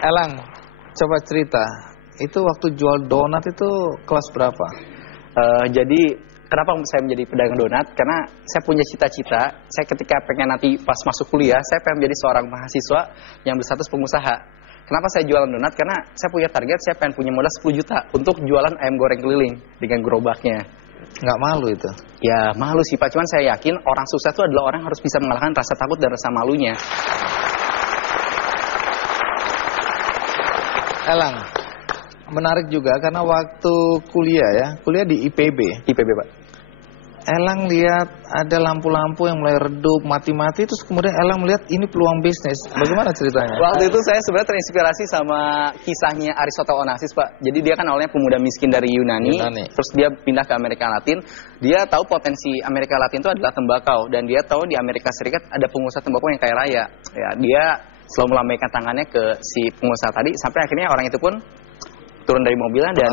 Elang, coba cerita. Itu waktu jual donat itu kelas berapa? Jadi kenapa saya menjadi pedagang donat? Karena saya punya cita-cita. Saya ketika pengen nanti pas masuk kuliah, saya pengen menjadi seorang mahasiswa yang berstatus pengusaha. Kenapa saya jualan donat? Karena saya punya target, saya pengen punya modal 10 juta untuk jualan ayam goreng keliling dengan gerobaknya. Nggak malu itu? Ya malu sih Pak, cuman saya yakin orang sukses itu adalah orang yang harus bisa mengalahkan rasa takut dan rasa malunya. Elang, menarik juga karena waktu kuliah di IPB. IPB Pak. Elang lihat ada lampu-lampu yang mulai redup, mati-mati, terus kemudian Elang melihat ini peluang bisnis. Bagaimana ceritanya? Waktu itu saya sebenarnya terinspirasi sama kisahnya Aristotle Onassis Pak. Jadi dia kan awalnya pemuda miskin dari Yunani, terus dia pindah ke Amerika Latin. Dia tahu potensi Amerika Latin itu adalah tembakau, dan dia tahu di Amerika Serikat ada pengusaha tembakau yang kaya raya. Ya, dia selalu melambaikan tangannya ke si pengusaha tadi, sampai akhirnya orang itu pun turun dari mobilnya dan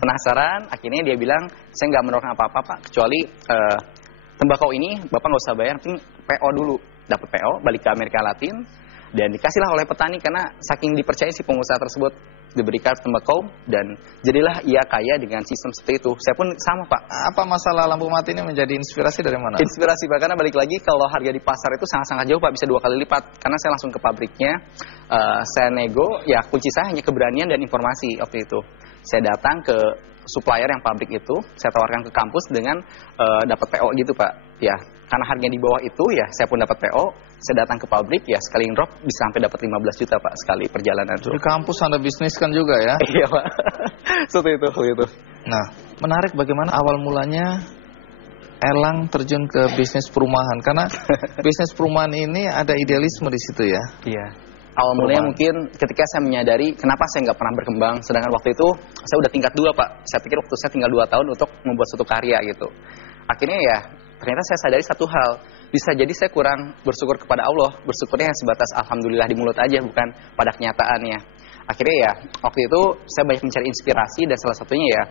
penasaran. Akhirnya dia bilang, saya nggak menawarkan apa-apa Pak, kecuali tembakau ini Bapak nggak usah bayar, penting PO dulu. Dapat PO, balik ke Amerika Latin, dan dikasihlah oleh petani karena saking dipercaya si pengusaha tersebut, diberikan tembakau, dan jadilah ia kaya dengan sistem seperti itu. Saya pun sama Pak. Apa masalah lampu mati ini menjadi inspirasi dari mana? Inspirasi Pak, karena balik lagi kalau harga di pasar itu sangat-sangat jauh Pak, bisa 2 kali lipat. Karena saya langsung ke pabriknya, saya nego, ya kunci saya hanya keberanian dan informasi waktu itu. Saya datang ke supplier yang pabrik itu, saya tawarkan ke kampus dengan dapat PO gitu Pak. Ya, karena harganya di bawah itu ya saya pun dapat PO, saya datang ke pabrik ya sekali drop bisa sampai dapat 15 juta Pak sekali perjalanan. Jadi kampus Anda bisniskan juga ya? Iya Pak, seperti itu. Nah, menarik bagaimana awal mulanya Elang terjun ke bisnis perumahan, karena bisnis perumahan ini ada idealisme di situ ya? Iya. Awal mulanya mungkin ketika saya menyadari kenapa saya nggak pernah berkembang, sedangkan waktu itu saya udah tingkat 2 Pak. Saya pikir waktu saya tinggal 2 tahun untuk membuat suatu karya gitu. Akhirnya ya ternyata saya sadari satu hal, bisa jadi saya kurang bersyukur kepada Allah, bersyukurnya sebatas alhamdulillah di mulut aja, bukan pada kenyataannya. Akhirnya ya waktu itu saya banyak mencari inspirasi, dan salah satunya ya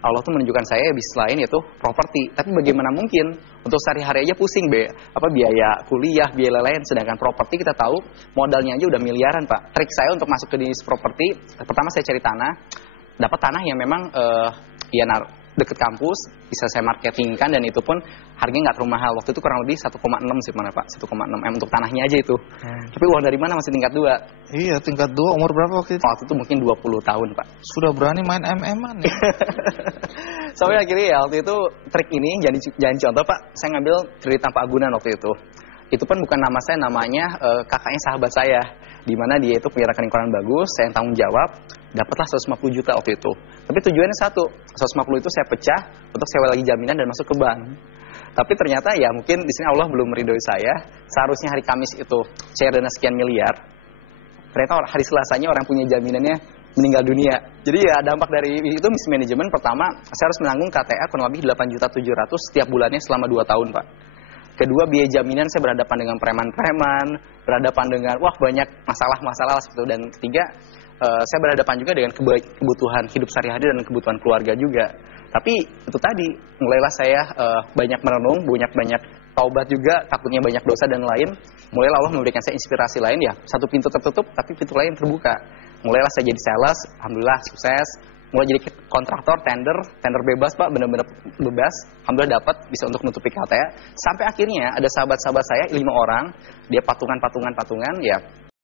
Allah tuh menunjukkan saya bisnis lain yaitu properti. Tapi bagaimana mungkin untuk sehari-hari aja pusing biaya kuliah, biaya lain, sedangkan properti kita tahu modalnya aja udah miliaran Pak. Trik saya untuk masuk ke bisnis properti, pertama saya cari tanah, dapat tanah yang memang deket kampus, bisa saya marketingkan, dan itu pun harganya nggak terlalu mahal. Waktu itu kurang lebih 1,6 sih mana Pak, 1,6 M untuk tanahnya aja itu. Tapi uang dari mana, masih tingkat 2. Iya, tingkat 2, umur berapa waktu itu? Waktu itu mungkin 20 tahun Pak. Sudah berani main MM-an ya? Sampai akhirnya ya waktu itu trik ini jangan contoh Pak, saya ngambil kredit tanpa agunan waktu itu. Itu pun bukan nama saya, namanya kakaknya sahabat saya, di mana dia itu punya rekening koran bagus, saya yang tanggung jawab, dapatlah 150 juta waktu itu. Tapi tujuannya satu, 150 itu saya pecah untuk sewa lagi jaminan dan masuk ke bank. Tapi ternyata ya mungkin di sini Allah belum meridhoi saya. Seharusnya hari Kamis itu cair dana sekian miliar, ternyata hari Selasanya orang punya jaminannya meninggal dunia. Jadi ya dampak dari itu mismanagement. Pertama, saya harus menanggung KTA kurang lebih 8.700.000 setiap bulannya selama 2 tahun Pak. Kedua, biaya jaminan saya berhadapan dengan preman-preman, berhadapan dengan banyak masalah-masalah seperti itu. Dan ketiga, saya berhadapan juga dengan kebutuhan hidup sehari-hari dan kebutuhan keluarga juga. Tapi itu tadi, mulailah saya banyak merenung, banyak taubat juga, takutnya banyak dosa dan lain. Mulailah Allah memberikan saya inspirasi lain ya. Satu pintu tertutup, tapi pintu lain terbuka. Mulailah saya jadi sales, alhamdulillah sukses. Mulai jadi kontraktor, tender bebas Pak, benar-benar bebas. Alhamdulillah dapat, bisa untuk nutupi KTA. Sampai akhirnya ada sahabat-sahabat saya 5 orang, dia patungan ya.